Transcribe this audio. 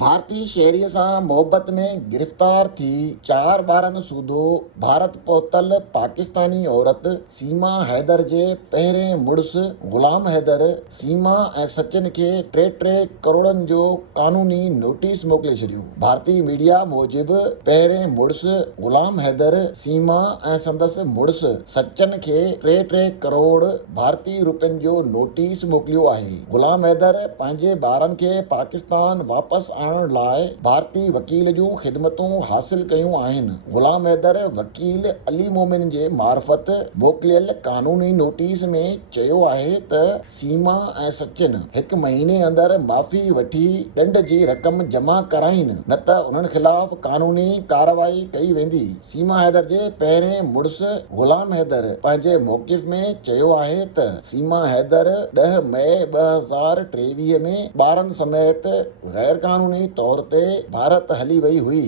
भारतीय शहरीअ सां मोहबत में गिरफ़्तार थी 4 ॿारनि सूधो भारत पहुतल पाकिस्तानी औरत सीमा हैदर जे पहिरें मुड़ुसु ग़ुलाम हैदर सीमा ऐं सचिन खे 3 करोड़नि जो क़ानूनी नोटिस मोकिले छॾियो। भारतीय मीडिया मूजिबि पहिरें मुड़ुसु ग़ुलाम हैदर सीमा ऐं संदसि मुड़ुसु सचिन खे 3 करोड़ भारतीय रुपयनि जो नोटिस मोकिलियो आहे। ग़ुलाम हैदर पंहिंजे ॿारनि खे पाकिस्तान वापसि आणण लाइ भारतीय वकील जूं ख़िदमतूं हासिल कयूं आहिनि। ग़ुलाम हैदर वकील अली मोमिन जे मार्फत मोकिलियल क़ानूनी नोटिस में चयो आहे त सीमा ऐं सचिन 1 महीने अंदरि माफ़ी वठी ॾंड जी रक़म जमा कराइनि, न त उन्हनि ख़िलाफ़ क़ानूनी कार्रवाई कई वेंदी। सीमा हैदर जे पहिरें मुड़ुसु ग़ुलाम हैदर पंहिंजे मौक़िफ़ में चयो आहे त सीमा हैदर 10 मई 2023 में ॿारनि समेत गैर क़ानूनी तौर ते भारत हली वई हुई।